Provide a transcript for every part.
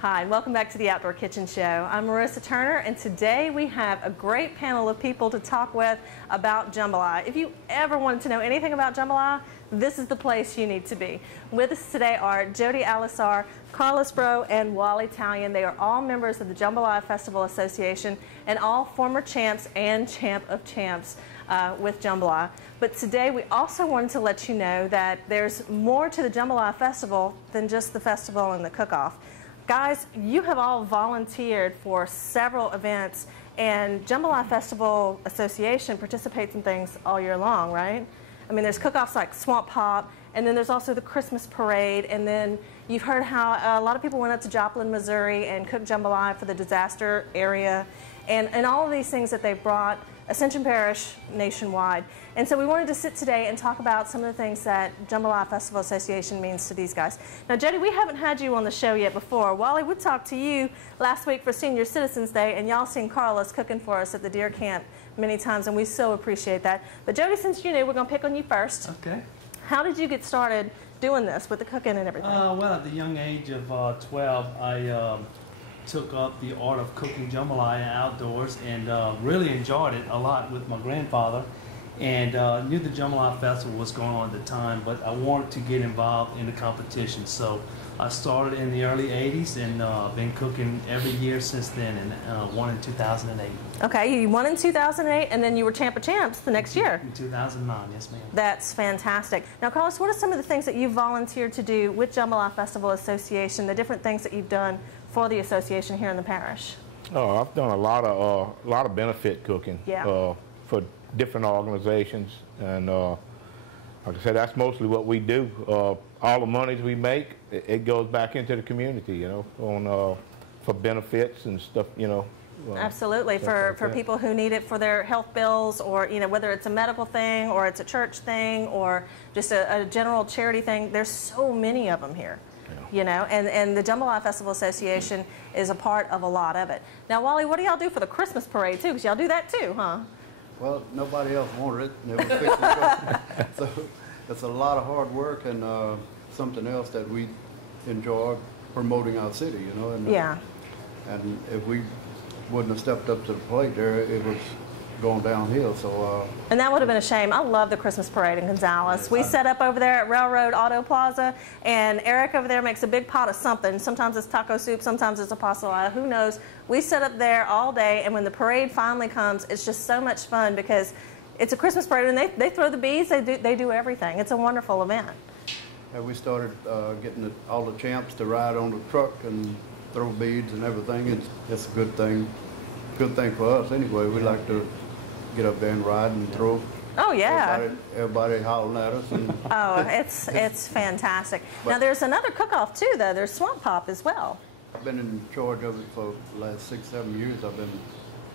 Hi, and welcome back to the Outdoor Kitchen Show. I'm Marissa Turner, and today we have a great panel of people to talk with about jambalaya. If you ever wanted to know anything about jambalaya, this is the place you need to be. With us today are Jody Elisar, Braud, and Wally Tallion. They are all members of the Jambalaya Festival Association and all former champs and champ of champs with jambalaya. But today we also wanted to let you know that there's more to the Jambalaya Festival than just the festival and the cook-off. Guys, you have all volunteered for several events, and Jambalaya Festival Association participates in things all year long, right? I mean, there's cook-offs like Swamp Pop, and then there's also the Christmas Parade, and then you've heard how a lot of people went up to Joplin, Missouri and cooked jambalaya for the disaster area, and all of these things that they've brought Ascension Parish nationwide. And so we wanted to sit today and talk about some of the things that Jambalaya Festival Association means to these guys. Now, Jody, we haven't had you on the show yet before. Wally, we talked to you last week for Senior Citizens Day, and y'all seen Carlos cooking for us at the deer camp many times, and we so appreciate that. But Jody, since you knew, we're going to pick on you first. Okay. How did you get started doing this with the cooking and everything? Well, at the young age of 12, I took up the art of cooking jambalaya outdoors and really enjoyed it a lot with my grandfather, and knew the Jambalaya Festival was going on at the time, but I wanted to get involved in the competition. So I started in the early 80s and been cooking every year since then, and won in 2008. Okay, you won in 2008, and then you were Champ of Champs the next year. In 2009, yes ma'am. That's fantastic. Now, Carlos, what are some of the things that you've volunteered to do with Jambalaya Festival Association, the different things that you've done for the association here in the parish? Oh, I've done a lot of benefit cooking for different organizations, and like I said, that's mostly what we do. All the monies we make, it goes back into the community, you know, on for benefits and stuff, you know. Absolutely, for people who need it for their health bills, or you know, whether it's a medical thing or it's a church thing or just a general charity thing. There's so many of them here. You know, and the Jambalaya Festival Association is a part of a lot of it. Now, Wally, what do y'all do for the Christmas Parade, too? Because y'all do that, too, huh? Well, nobody else wanted it. They were fixing to go. So it's a lot of hard work and something else that we enjoy promoting our city, you know. And, and if we wouldn't have stepped up to the plate there, it was going downhill. So and that would have been a shame. I love the Christmas Parade in Gonzales. Yes, we set up over there at Railroad Auto Plaza, and Eric over there makes a big pot of something. Sometimes it's taco soup, sometimes it's a pastelada, who knows. We set up there all day, and when the parade finally comes, it's just so much fun because it's a Christmas parade, and they throw the beads, they do everything. It's a wonderful event. and we started getting all the champs to ride on the truck and throw beads and everything. It's a good thing for us anyway. We like to get up there and ride and throw. Oh yeah. Everybody hollering at us. And oh, it's fantastic. Now there's another cook-off too, though. There's Swamp Pop as well. I've been in charge of it for the last 6-7 years. I've been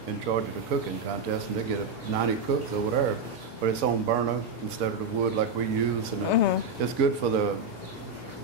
in charge of the cooking contest, and they get 90 cooks over there. But it's on burner instead of the wood like we use, and it's good for the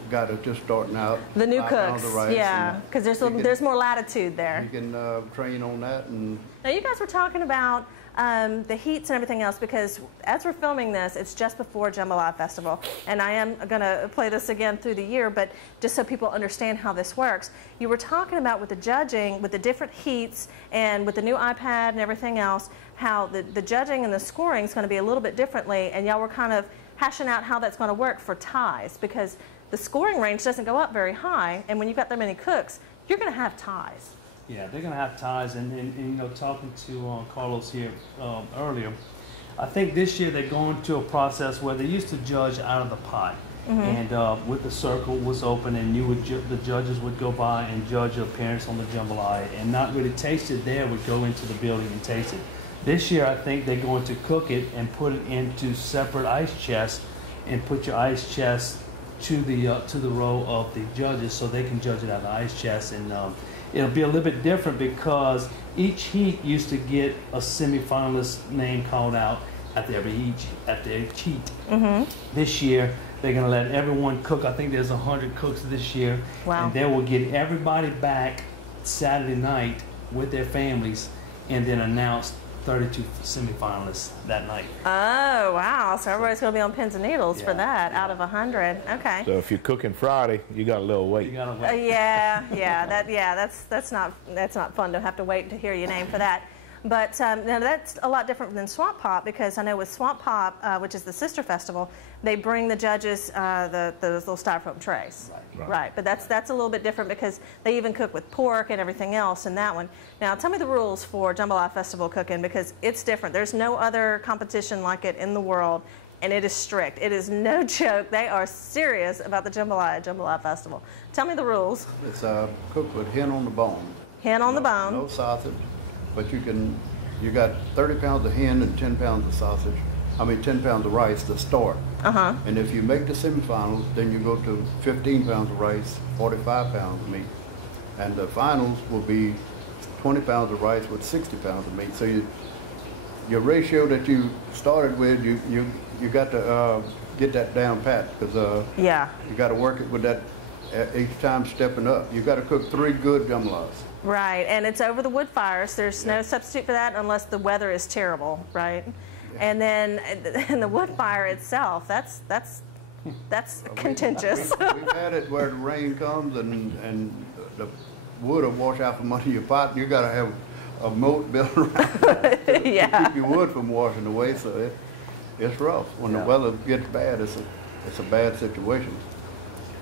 guy that's just starting out. The new cooks, yeah, because there's more latitude there. You can train on that. And now you guys were talking about the heats and everything else, because as we're filming this, it's just before Jambalaya Festival, and I am going to play this again through the year, but just so people understand how this works. You were talking about with the judging, with the different heats, and with the new iPad and everything else, how the judging and the scoring is going to be a little bit differently, and y'all were kind of hashing out how that's going to work for ties, because the scoring range doesn't go up very high, and when you've got that many cooks, you're going to have ties. Yeah, they're going to have ties, and you know, talking to Carlos here earlier, I think this year they're going to a process where they used to judge out of the pot, and with the circle was open, and the judges would go by and judge your appearance on the jambalaya, and not really taste it there, would go into the building and taste it. This year, I think they're going to cook it and put it into separate ice chests, and put your ice chest to the row of the judges, so they can judge it out of the ice chest, and it'll be a little bit different because each heat used to get a semifinalist name called out after each heat. This year, they're going to let everyone cook. I think there's 100 cooks this year. Wow. And they will get everybody back Saturday night with their families, and then announce 32 semifinalists that night. Oh, wow. So everybody's going to be on pins and needles for that out of 100. Okay. So if you're cooking Friday, you got a little wait. You gotta wait. That's not fun to have to wait to hear your name for that. But now that's a lot different than Swamp Pop, because I know with Swamp Pop, which is the sister festival, they bring the judges the little styrofoam trays. Right. But that's a little bit different because they even cook with pork and everything else in that one. Now tell me the rules for Jambalaya Festival cooking, because it's different. There's no other competition like it in the world, and it is strict. It is no joke. They are serious about the Jambalaya Festival. Tell me the rules. It's cooked with hen on the bone. Hen on the bone. No sausage. But you got 30 pounds of hen and 10 pounds of sausage. 10 pounds of rice to start. And if you make the semifinals, then you go to 15 pounds of rice, 45 pounds of meat. And the finals will be 20 pounds of rice with 60 pounds of meat. So your ratio that you started with, you got to get that down pat, because you got to work it with that each time stepping up. You got to cook 3 good jambalayas. Right, and it's over the wood fires. There's no substitute for that unless the weather is terrible, right? And then the wood fire itself, that's contentious. We've had it where the rain comes and the wood will wash out from under your pot, and you got to have a moat built around it to keep your wood from washing away. So it's rough. When the weather gets bad, it's a bad situation.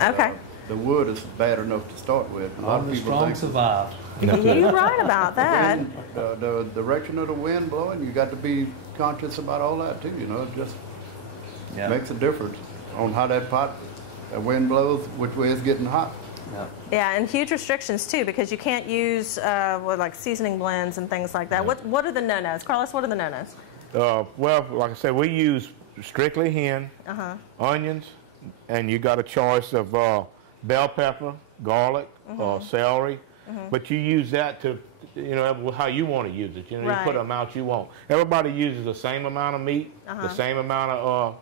Okay. The wood is bad enough to start with. A lot of people strong survive. You're right about that. The direction of the wind blowing, you got to be conscious about all that too. It just makes a difference on how that wind blows, which way it's getting hot. Yeah, and huge restrictions too, because you can't use like seasoning blends and things like that. What are the no-nos? Carlos, what are the no-nos? Well, like I said, we use strictly hen, onions, and you got a choice of bell pepper, garlic, celery. But you use that to, how you want to use it. You put the amount you want. Everybody uses the same amount of meat, the same amount of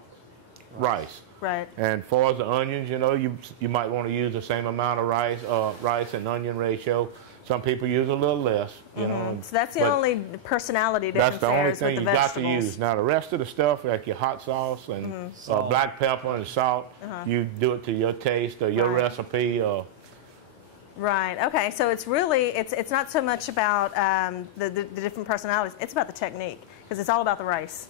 rice. Right. And for the onions, you might want to use the same amount of rice and onion ratio. Some people use a little less. So that's the only personality difference. That's the only thing with you the got to use. Now the rest of the stuff, like your hot sauce and black pepper and salt, you do it to your taste or your recipe. Right. Okay. So it's really it's not so much about the different personalities. It's about the technique, because it's all about the rice.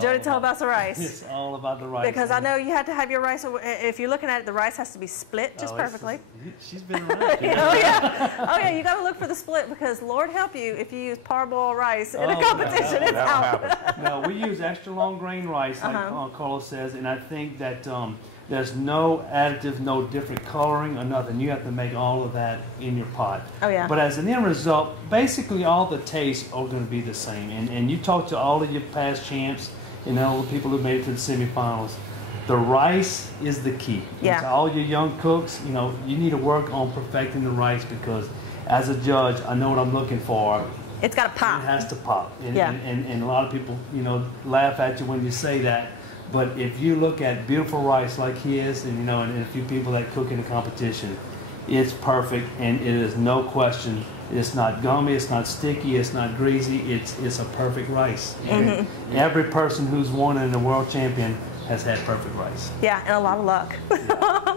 Jody, tell about the rice. It's all about the rice. Because I know you have to have your rice. If you're looking at it, the rice has to be split just perfectly. She's been around. Oh yeah. You got to look for the split, because Lord help you if you use parboiled rice in a competition. It's out. No, we use extra long grain rice, like Carlos says, and I think that there's no additive, no different coloring or nothing. You have to make all of that in your pot. Oh yeah. But as an end result, basically all the tastes are going to be the same. And you talk to all of your past champs and all the people who made it to the semifinals. The rice is the key. Yeah. And to all your young cooks, you need to work on perfecting the rice, because as a judge, I know what I'm looking for. It's got to pop. It has to pop. And, Yeah. and a lot of people, laugh at you when you say that. But if you look at beautiful rice like his, and and a few people that cook in the competition, it's perfect, and it is no question. It's not gummy, it's not sticky, it's not greasy. It's a perfect rice. And every person who's won in the world champion has had perfect rice. Yeah, and a lot of luck. A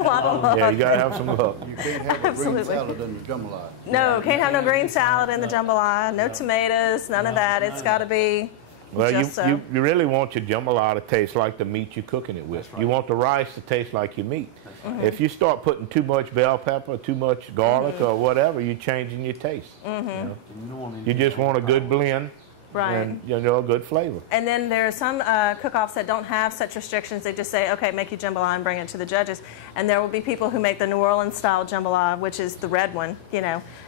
lot of luck. Yeah, you got to have some luck. You can't have a green salad in the jambalaya. No, can't have no green salad in the jambalaya. No tomatoes, none of that. It's got to be. Well, you really want your jambalaya to taste like the meat you're cooking it with. You want the rice to taste like your meat. If you start putting too much bell pepper, too much garlic or whatever, you're changing your taste. You just want a good blend. Right. And a good flavor. And then there are some cook-offs that don't have such restrictions. They just say, okay, make your jambalaya and bring it to the judges. And there will be people who make the New Orleans style jambalaya, which is the red one.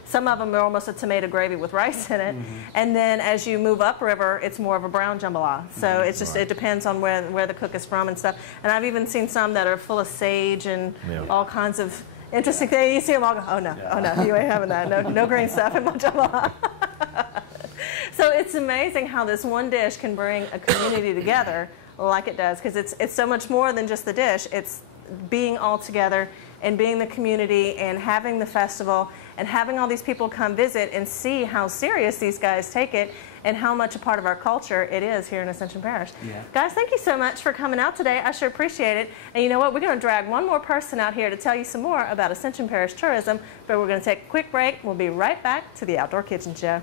Some of them are almost a tomato gravy with rice in it. And then as you move upriver, it's more of a brown jambalaya. So it's just it depends on where the cook is from and stuff. And I've even seen some that are full of sage and all kinds of interesting things. You see them all go, oh no, you ain't having that. No green stuff in my jambalaya. So it's amazing how this one dish can bring a community together like it does, because it's so much more than just the dish. It's being all together and being the community and having the festival and having all these people come visit and see how serious these guys take it and how much a part of our culture it is here in Ascension Parish. Yeah. Guys, thank you so much for coming out today. I sure appreciate it. And you know what? We're going to drag one more person out here to tell you some more about Ascension Parish tourism, but we're going to take a quick break. We'll be right back to the Outdoor Kitchen Show.